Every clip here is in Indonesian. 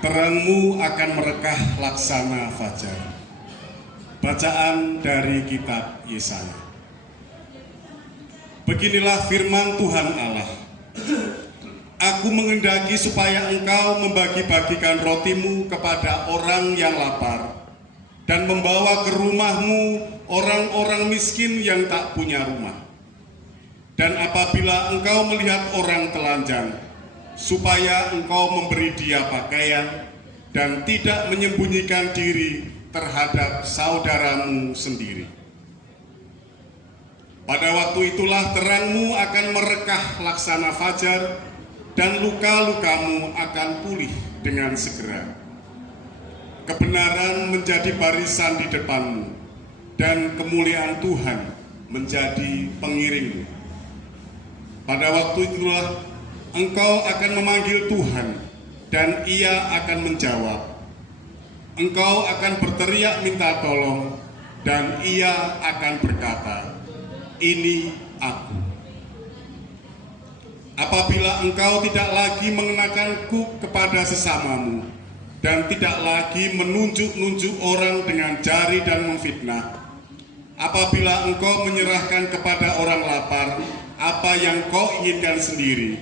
Terangmu akan merekah laksana fajar. Bacaan dari kitab Yesaya. Beginilah firman Tuhan Allah. Aku mengendaki supaya engkau membagi-bagikan rotimu kepada orang yang lapar dan membawa ke rumahmu orang-orang miskin yang tak punya rumah. Dan apabila engkau melihat orang telanjang, supaya engkau memberi dia pakaian dan tidak menyembunyikan diri terhadap saudaramu sendiri. Pada waktu itulah terangmu akan merekah laksana fajar dan luka-lukamu akan pulih dengan segera. Kebenaran menjadi barisan di depanmu dan kemuliaan Tuhan menjadi pengiringmu. Pada waktu itulah engkau akan memanggil Tuhan dan Ia akan menjawab. Engkau akan berteriak minta tolong dan Ia akan berkata, "Ini aku." Apabila engkau tidak lagi mengenakanku kepada sesamamu dan tidak lagi menunjuk-nunjuk orang dengan jari dan memfitnah, apabila engkau menyerahkan kepada orang lapar apa yang kau inginkan sendiri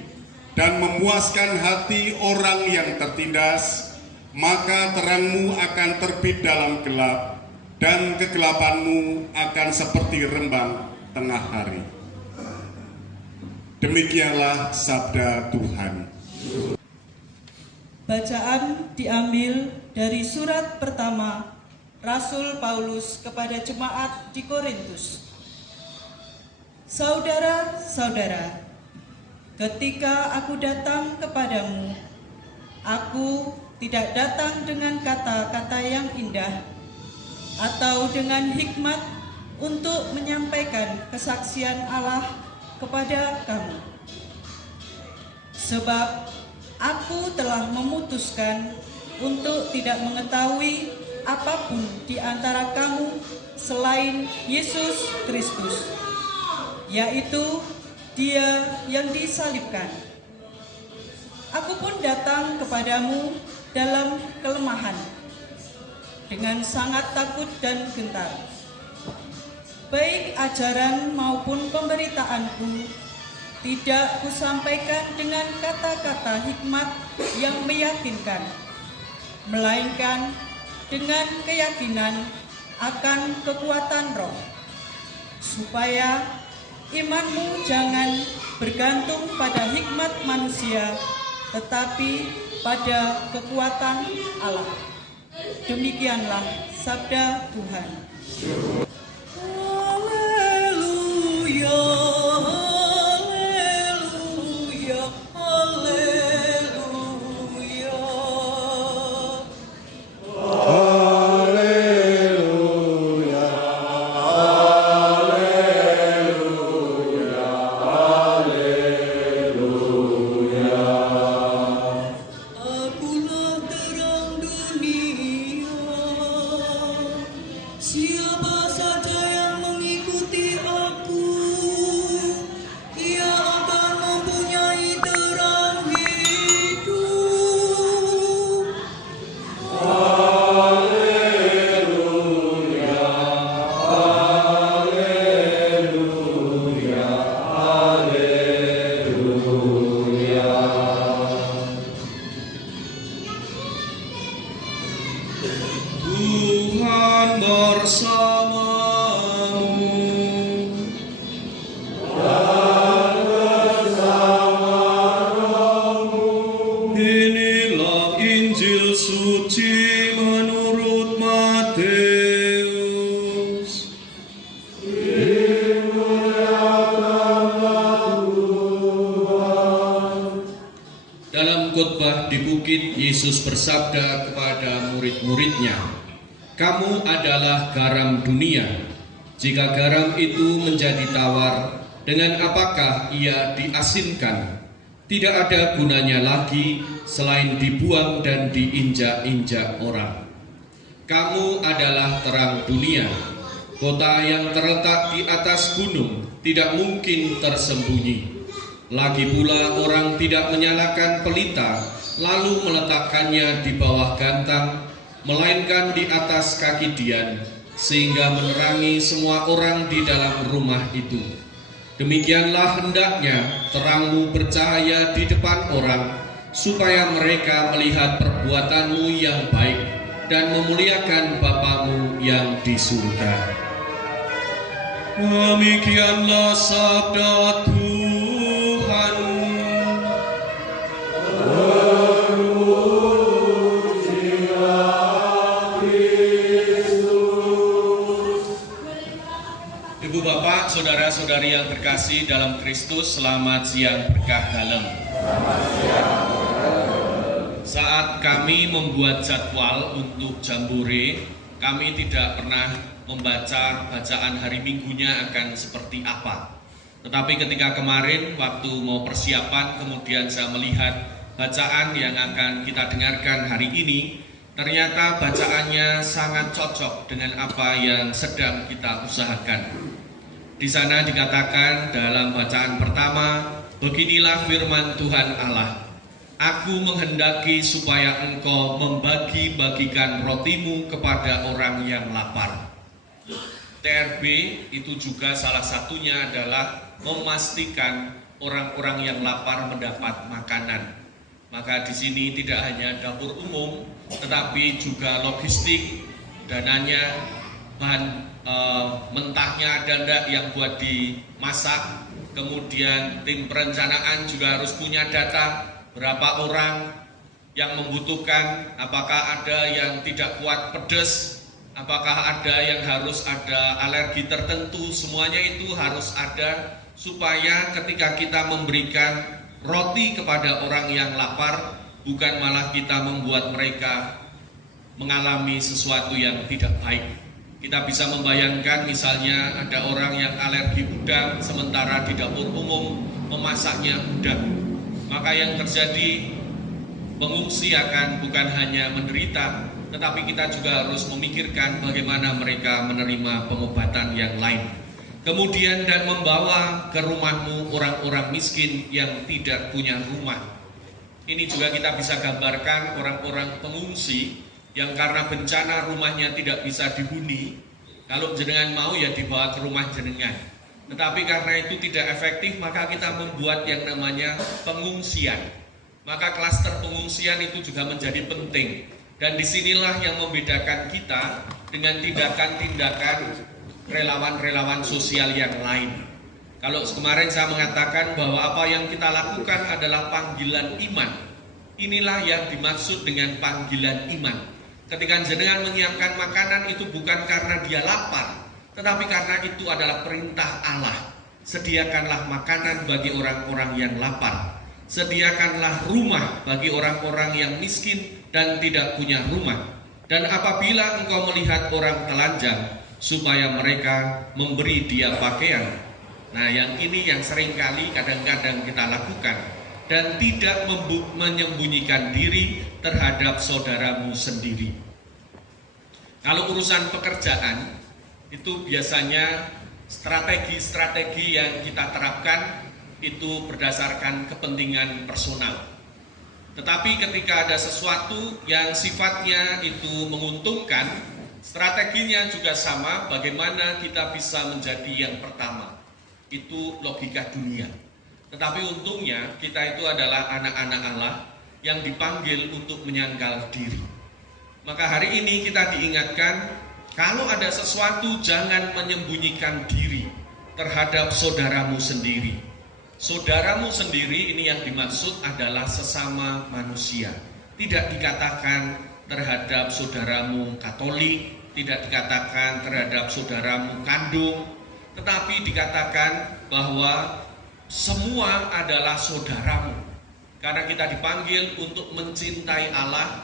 dan memuaskan hati orang yang tertindas, maka terangmu akan terbit dalam gelap dan kegelapanmu akan seperti rembang tengah hari. Demikianlah sabda Tuhan. Bacaan diambil dari surat pertama Rasul Paulus kepada jemaat di Korintus. Saudara-saudara, ketika aku datang kepadamu, aku tidak datang dengan kata-kata yang indah atau dengan hikmat untuk menyampaikan kesaksian Allah kepada kamu. Sebab aku telah memutuskan untuk tidak mengetahui apapun di antara kamu selain Yesus Kristus, yaitu Dia yang disalibkan. Aku pun datang kepadamu dalam kelemahan, dengan sangat takut dan gentar. Baik ajaran maupun pemberitaanku tidak kusampaikan dengan kata-kata hikmat yang meyakinkan, melainkan dengan keyakinan akan kekuatan roh, supaya imanmu jangan bergantung pada hikmat manusia, tetapi pada kekuatan Allah. Demikianlah sabda Tuhan. Haleluya. Siapa saja yang mengikuti aku, ia akan mempunyai terang hidup. Haleluya, haleluya, haleluya. Tuhan bersamamu dan bersama rohmu. Inilah Injil suci menurut Matius. Dimuliakanlah Tuhan. Dalam khotbah di bukit, Yesus bersabda kepada murid-muridnya, "Kamu adalah garam dunia. Jika garam itu menjadi tawar, dengan apakah ia diasinkan? Tidak ada gunanya lagi selain dibuang dan diinjak-injak orang. Kamu adalah terang dunia. Kota yang terletak di atas gunung tidak mungkin tersembunyi. Lagi pula orang tidak menyalakan pelita lalu meletakkannya di bawah gantang, melainkan di atas kaki Dian, sehingga menerangi semua orang di dalam rumah itu. Demikianlah hendaknya terangmu bercahaya di depan orang, supaya mereka melihat perbuatanmu yang baik dan memuliakan Bapamu yang di surga. Demikianlah sabda Tuhan. Ibu bapak, saudara-saudari yang terkasih dalam Kristus, selamat siang berkah dalam. Saat kami membuat jadwal untuk jambore, kami tidak pernah membaca bacaan hari Minggunya akan seperti apa. Tetapi ketika kemarin waktu mau persiapan, kemudian saya melihat bacaan yang akan kita dengarkan hari ini, ternyata bacaannya sangat cocok dengan apa yang sedang kita usahakan. Di sana dikatakan dalam bacaan pertama, beginilah firman Tuhan Allah, Aku menghendaki supaya engkau membagi-bagikan rotimu kepada orang yang lapar. TRB itu juga salah satunya adalah memastikan orang-orang yang lapar mendapat makanan. Maka di sini tidak hanya dapur umum, tetapi juga logistik, dananya, bahan mentahnya ada enggak yang buat dimasak. Kemudian tim perencanaan juga harus punya data berapa orang yang membutuhkan, apakah ada yang tidak kuat pedas, apakah ada yang harus ada alergi tertentu. Semuanya itu harus ada supaya ketika kita memberikan roti kepada orang yang lapar, bukan malah kita membuat mereka mengalami sesuatu yang tidak baik. Kita bisa membayangkan misalnya ada orang yang alergi udang, sementara di dapur umum memasaknya udang. Maka yang terjadi, pengungsi akan bukan hanya menderita, tetapi kita juga harus memikirkan bagaimana mereka menerima pengobatan yang lain. Kemudian dan membawa ke rumahmu orang-orang miskin yang tidak punya rumah. Ini juga kita bisa gambarkan orang-orang pengungsi yang karena bencana rumahnya tidak bisa dihuni. Kalau jenengan mau ya dibawa ke rumah jenengan. Tetapi karena itu tidak efektif, maka kita membuat yang namanya pengungsian. Maka klaster pengungsian itu juga menjadi penting. Dan disinilah yang membedakan kita dengan tindakan-tindakan relawan-relawan sosial yang lain. Kalau kemarin saya mengatakan bahwa apa yang kita lakukan adalah panggilan iman. Inilah yang dimaksud dengan panggilan iman. Ketika jenengan menyiapkan makanan itu bukan karena dia lapar, tetapi karena itu adalah perintah Allah. Sediakanlah makanan bagi orang-orang yang lapar. Sediakanlah rumah bagi orang-orang yang miskin dan tidak punya rumah. Dan apabila engkau melihat orang telanjang, supaya mereka memberi dia pakaian. Nah, yang ini yang seringkali kadang-kadang kita lakukan. Dan tidak menyembunyikan diri terhadap saudaramu sendiri. Kalau urusan pekerjaan, itu biasanya strategi-strategi yang kita terapkan itu berdasarkan kepentingan personal. Tetapi ketika ada sesuatu yang sifatnya itu menguntungkan, strateginya juga sama, bagaimana kita bisa menjadi yang pertama. Itu logika dunia. Tetapi untungnya kita itu adalah anak-anak Allah yang dipanggil untuk menyangkal diri. Maka hari ini kita diingatkan, kalau ada sesuatu jangan menyembunyikan diri terhadap saudaramu sendiri. Saudaramu sendiri ini yang dimaksud adalah sesama manusia. Tidak dikatakan terhadap saudaramu Katolik, tidak dikatakan terhadap saudaramu kandung, tetapi dikatakan bahwa semua adalah saudaramu. Karena kita dipanggil untuk mencintai Allah,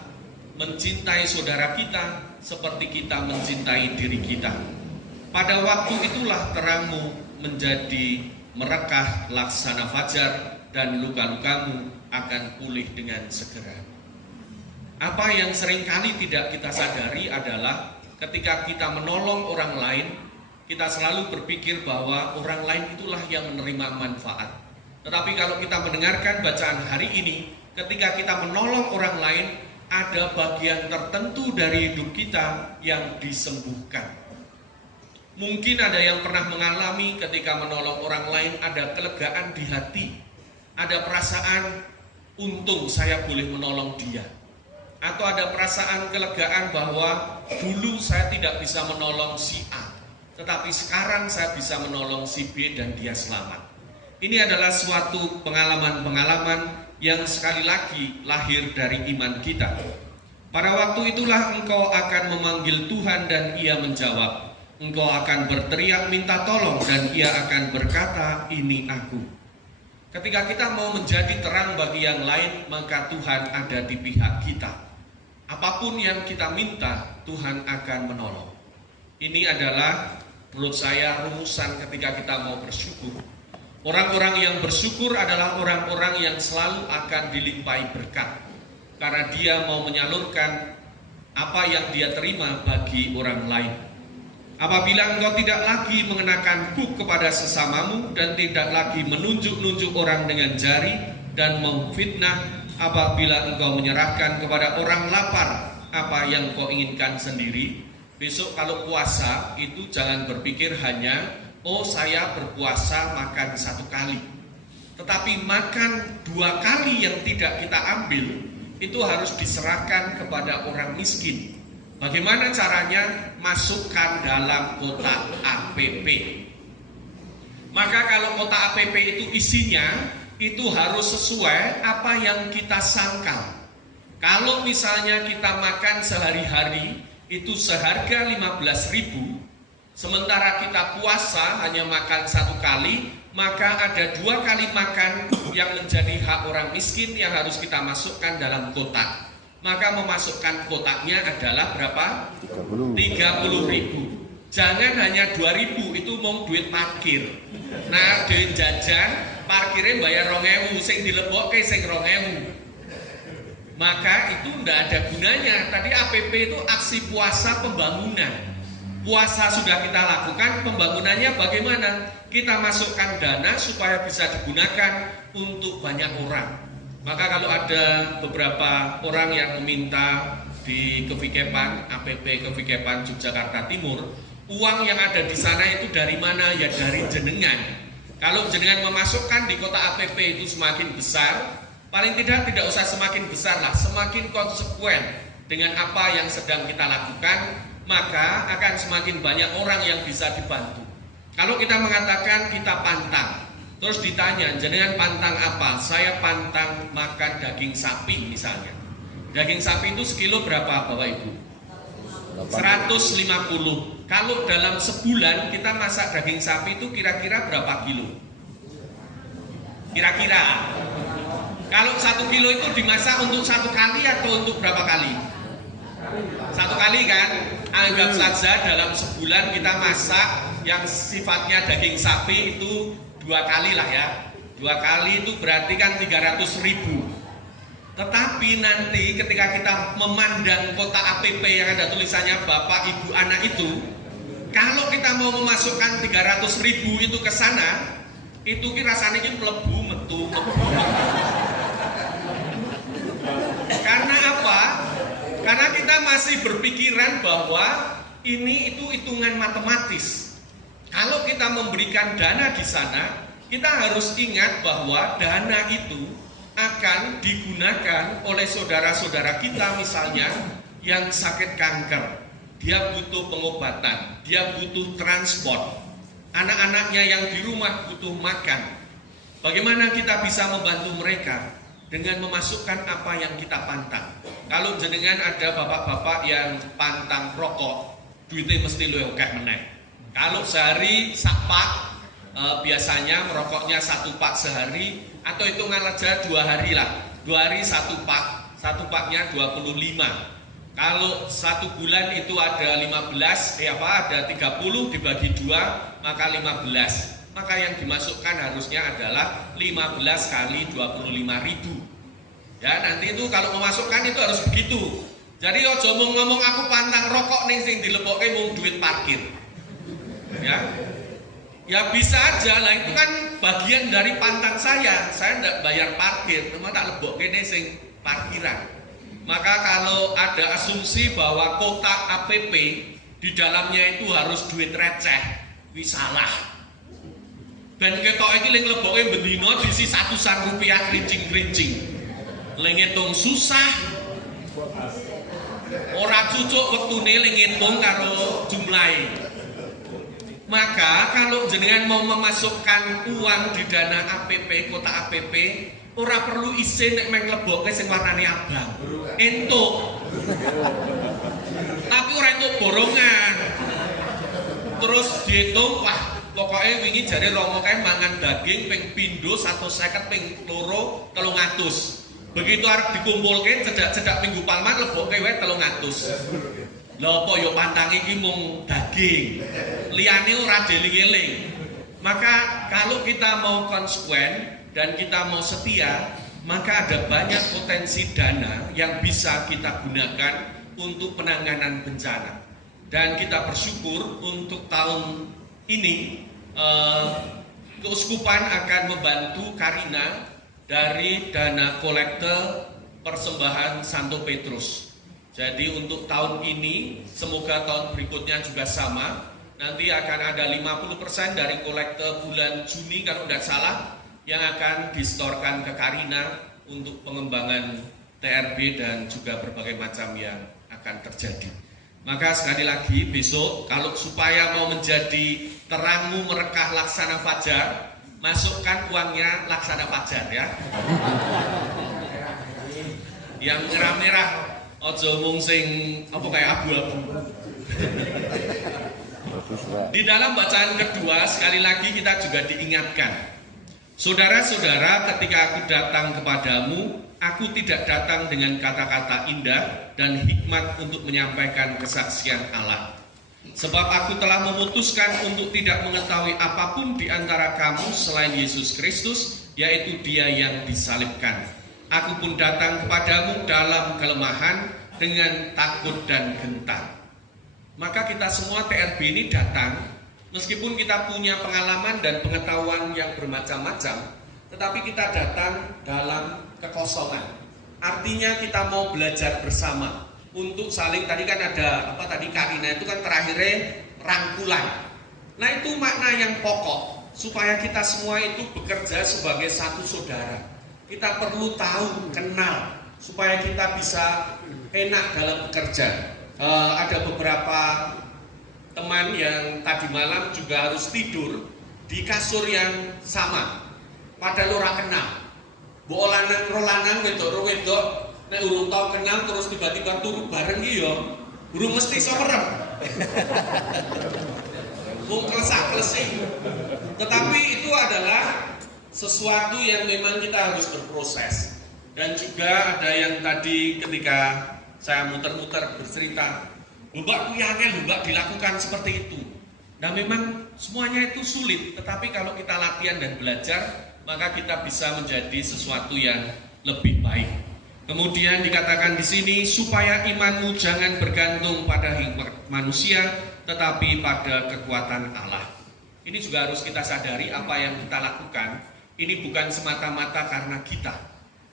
mencintai saudara kita seperti kita mencintai diri kita. Pada waktu itulah terangmu menjadi merekah laksana fajar dan luka-lukamu akan pulih dengan segera. Apa yang seringkali tidak kita sadari adalah ketika kita menolong orang lain, kita selalu berpikir bahwa orang lain itulah yang menerima manfaat. Tetapi kalau kita mendengarkan bacaan hari ini, ketika kita menolong orang lain, ada bagian tertentu dari hidup kita yang disembuhkan. Mungkin ada yang pernah mengalami ketika menolong orang lain, ada kelegaan di hati, ada perasaan untung saya boleh menolong dia, atau ada perasaan kelegaan bahwa dulu saya tidak bisa menolong si A, tetapi sekarang saya bisa menolong si B dan dia selamat. Ini adalah suatu pengalaman-pengalaman yang sekali lagi lahir dari iman kita. Pada waktu itulah engkau akan memanggil Tuhan dan Ia menjawab. Engkau akan berteriak minta tolong dan Ia akan berkata, ini aku. Ketika kita mau menjadi terang bagi yang lain, maka Tuhan ada di pihak kita. Apapun yang kita minta, Tuhan akan menolong. Ini adalah menurut saya rumusan ketika kita mau bersyukur. Orang-orang yang bersyukur adalah orang-orang yang selalu akan dilimpahi berkat, karena dia mau menyalurkan apa yang dia terima bagi orang lain. Apabila engkau tidak lagi mengenakan kuk kepada sesamamu dan tidak lagi menunjuk-nunjuk orang dengan jari dan memfitnah, apabila engkau menyerahkan kepada orang lapar apa yang kau inginkan sendiri, besok kalau puasa itu jangan berpikir hanya, oh saya berpuasa makan 1 kali, tetapi makan 2 kali yang tidak kita ambil itu harus diserahkan kepada orang miskin. Bagaimana caranya? Masukkan dalam kotak APP. Maka kalau kotak APP itu isinya itu harus sesuai apa yang kita sangkal. Kalau misalnya kita makan sehari-hari itu seharga 15.000, sementara kita puasa hanya makan 1 kali, maka ada 2 kali makan yang menjadi hak orang miskin yang harus kita masukkan dalam kotak. Maka memasukkan kotaknya adalah berapa? 30.000. Jangan hanya 2.000, itu mau duit parkir. Nah, duit jajan, parkirnya bayar 2.000, sing dilebokke sing 2.000. Maka itu tidak ada gunanya. Tadi APP itu aksi puasa pembangunan. Puasa sudah kita lakukan, pembangunannya bagaimana? Kita masukkan dana supaya bisa digunakan untuk banyak orang. Maka kalau ada beberapa orang yang meminta di Kevikepan, APP Kevikepan Yogyakarta Timur, uang yang ada di sana itu dari mana? Ya dari jenengan. Kalau jenengan memasukkan di kotak APP itu semakin besar, paling tidak usah semakin besar lah, semakin konsekuen dengan apa yang sedang kita lakukan, maka akan semakin banyak orang yang bisa dibantu. Kalau kita mengatakan kita pantang, terus ditanya, jenengan pantang apa? Saya pantang makan daging sapi misalnya. Daging sapi itu sekilo berapa Bapak Ibu? 150. Kalau dalam sebulan kita masak daging sapi itu kira-kira berapa kilo? Kira-kira. Kalau 1 kilo itu dimasak untuk 1 kali atau untuk berapa kali? 1 kali kan? Anggap saja dalam sebulan kita masak yang sifatnya daging sapi itu 2 kali lah ya. 2 kali itu berarti kan 300.000. Tetapi nanti ketika kita memandang kotak APP yang ada tulisannya Bapak Ibu Anak itu, kalau kita mau memasukkan 300.000 itu ke sana, itu rasanya ini melebu metu. Karena apa? Karena kita masih berpikiran bahwa ini itu hitungan matematis. Kalau kita memberikan dana di sana, kita harus ingat bahwa dana itu akan digunakan oleh saudara-saudara kita misalnya yang sakit kanker. Dia butuh pengobatan, dia butuh transport. Anak-anaknya yang di rumah butuh makan. Bagaimana kita bisa membantu mereka? Dengan memasukkan apa yang kita pantang. Kalau jenengan ada bapak-bapak yang pantang rokok, duitnya mesti luwih akeh meneh. Kalau sehari sak pak, biasanya merokoknya 1 pak sehari, atau hitungan aja 2 hari lah. 2 hari 1 pak, 1 paknya 25. Kalau 1 bulan itu ada 15, ada 30 dibagi 2, maka 15. Maka yang dimasukkan harusnya adalah 15 kali 25.000. Ya, nanti itu kalau memasukkan itu harus begitu. Jadi ojo ngomong aku pantang rokok nih sing dilebokke mung duit parkir. Ya. Ya bisa aja lah, itu kan bagian dari pantang saya tidak bayar parkir, cuma tak lebok kene sing parkiran. Maka kalau ada asumsi bahwa kotak APP di dalamnya itu harus duit receh, wis salah. Ben ketok iki ling leboke bendino diisi Rp100 krincing-krincing. Ling ngitung susah. Ora cucuk wektune ling ngitung karo jumlahe. Maka kalau jenengan mau memasukkan uang di dana APP, kotak APP, ora perlu isin nek meng lebokke sing warnane abang. Entuk. Tapi ora entuk borongan. Terus dihitung, wah, pokoknya wingi jare Romo kae mangan daging ping pindho 150 ping loro 300. Begitu arep dikumpulke cedak-cedak minggu palman lebokke wae 300. Lha apa ya pantange iki mung daging. Liyane ora deling-eling. Maka kalau kita mau konsekuen dan kita mau setia, maka ada banyak potensi dana yang bisa kita gunakan untuk penanganan bencana. Dan kita bersyukur untuk tahun ini Keuskupan akan membantu Karina dari dana kolekte persembahan Santo Petrus. Jadi untuk tahun ini, semoga tahun berikutnya juga sama. Nanti akan ada 50% dari kolekte bulan Juni kalau tidak salah yang akan disetorkan ke Karina untuk pengembangan TRB dan juga berbagai macam yang akan terjadi. Maka sekali lagi besok kalau supaya mau menjadi terangmu merekah laksana fajar, masukkan uangnya laksana fajar ya. Yang merah-merah, ojo mung sing apa kayak abu-abu. Di dalam bacaan kedua sekali lagi kita juga diingatkan, saudara-saudara, ketika aku datang kepadamu, aku tidak datang dengan kata-kata indah dan hikmat untuk menyampaikan kesaksian Allah. Sebab aku telah memutuskan untuk tidak mengetahui apapun di antara kamu selain Yesus Kristus, yaitu Dia yang disalibkan. Aku pun datang kepadamu dalam kelemahan dengan takut dan gentar. Maka kita semua TRB ini datang, meskipun kita punya pengalaman dan pengetahuan yang bermacam-macam, tetapi kita datang dalam kekosongan. Artinya kita mau belajar bersama untuk saling, tadi kan ada apa tadi Karina itu kan terakhirnya rangkulan. Nah itu makna yang pokok supaya kita semua itu bekerja sebagai satu saudara. Kita perlu tahu, kenal supaya kita bisa enak dalam bekerja. Ada beberapa teman yang tadi malam juga harus tidur di kasur yang sama, padahal ora kenal. Mbok lanang wedok nek urung tau kenal terus tiba-tiba turu bareng iki ya urung mesti iso merem. Wong klesak-klesik. Tetapi itu adalah sesuatu yang memang kita harus berproses. Dan juga ada yang tadi ketika saya muter-muter bercerita, Mbak kuyangnya Mbak dilakukan seperti itu. Nah memang semuanya itu sulit, tetapi kalau kita latihan dan belajar, maka kita bisa menjadi sesuatu yang lebih baik. Kemudian dikatakan di sini supaya imanmu jangan bergantung pada hikmat manusia, tetapi pada kekuatan Allah. Ini juga harus kita sadari apa yang kita lakukan. Ini bukan semata-mata karena kita,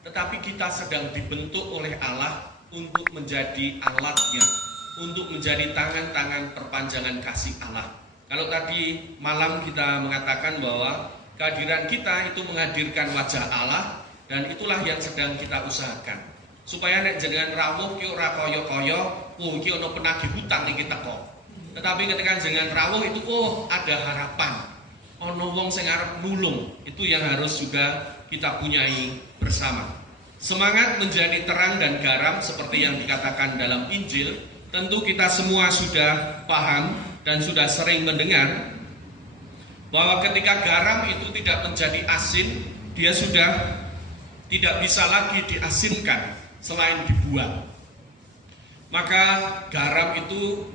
tetapi kita sedang dibentuk oleh Allah untuk menjadi alatnya, untuk menjadi tangan-tangan perpanjangan kasih Allah. Kalau tadi malam kita mengatakan bahwa kehadiran kita itu menghadirkan wajah Allah, dan itulah yang sedang kita usahakan. Supaya nek jenengan rawuh ki ora kaya-kaya, oh iki ana penagih hutang iki teko. Tetapi ketika jenengan rawuh itu ada harapan. Ana wong sing arep nulung. Itu yang harus juga kita punyai bersama. Semangat menjadi terang dan garam seperti yang dikatakan dalam Injil, tentu kita semua sudah paham dan sudah sering mendengar bahwa ketika garam itu tidak menjadi asin, dia sudah tidak bisa lagi diasinkan selain dibuang. Maka garam itu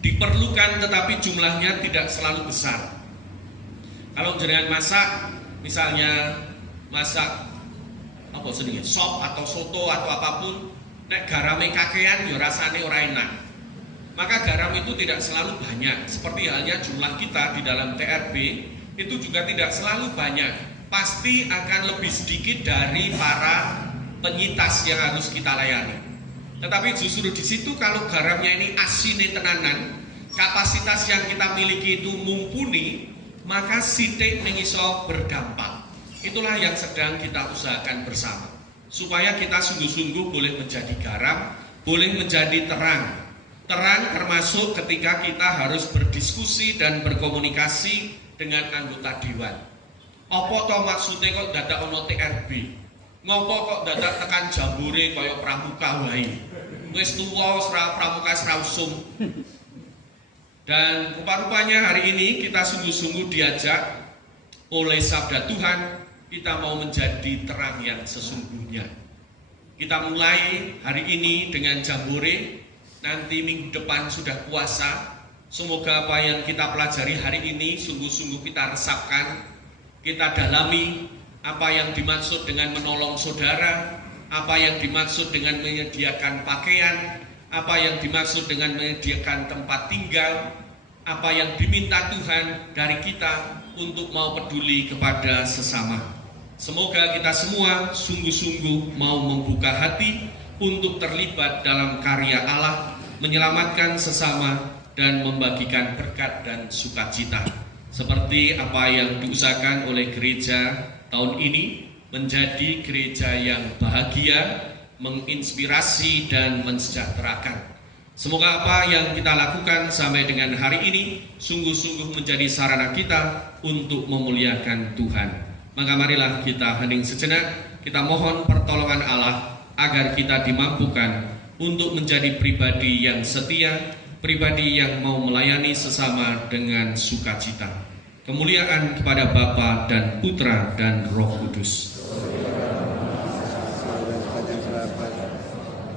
diperlukan tetapi jumlahnya tidak selalu besar. Kalau jenengan masak, misalnya masak apa jenenge sop atau soto atau apapun, nek garame kakean ya rasane ora enak. maka garam itu tidak selalu banyak. Seperti halnya jumlah kita di dalam TRB itu juga tidak selalu banyak. Pasti akan lebih sedikit dari para penyintas yang harus kita layani. Tetapi justru di situ kalau garamnya ini asine tenanan, kapasitas yang kita miliki itu mumpuni, maka sithik ning iso berdampak. Itulah yang sedang kita usahakan bersama. Supaya kita sungguh-sungguh boleh menjadi garam, boleh menjadi terang. Terang termasuk ketika kita harus berdiskusi dan berkomunikasi dengan anggota dewan. Apa to maksude kok dadak ono TRB? Ngopo kok dadak tekan jambure kaya pramuka wae? Wis tuwa pramuka srausum. Dan rupa-rupanya hari ini kita sungguh-sungguh diajak oleh sabda Tuhan, kita mau menjadi terang yang sesungguhnya. Kita mulai hari ini dengan jambore, nanti minggu depan sudah puasa. Semoga apa yang kita pelajari hari ini sungguh-sungguh kita resapkan, kita dalami apa yang dimaksud dengan menolong saudara, apa yang dimaksud dengan menyediakan pakaian, apa yang dimaksud dengan menyediakan tempat tinggal, apa yang diminta Tuhan dari kita untuk mau peduli kepada sesama. Semoga kita semua sungguh-sungguh mau membuka hati untuk terlibat dalam karya Allah, menyelamatkan sesama dan membagikan berkat dan sukacita. Seperti apa yang diusahakan oleh gereja tahun ini, menjadi gereja yang bahagia, menginspirasi dan mensejahterakan. Semoga apa yang kita lakukan sampai dengan hari ini sungguh-sungguh menjadi sarana kita untuk memuliakan Tuhan. Maka marilah kita hening sejenak, kita mohon pertolongan Allah agar kita dimampukan untuk menjadi pribadi yang setia, pribadi yang mau melayani sesama dengan sukacita. Kemuliaan kepada Bapa dan Putra dan Roh Kudus.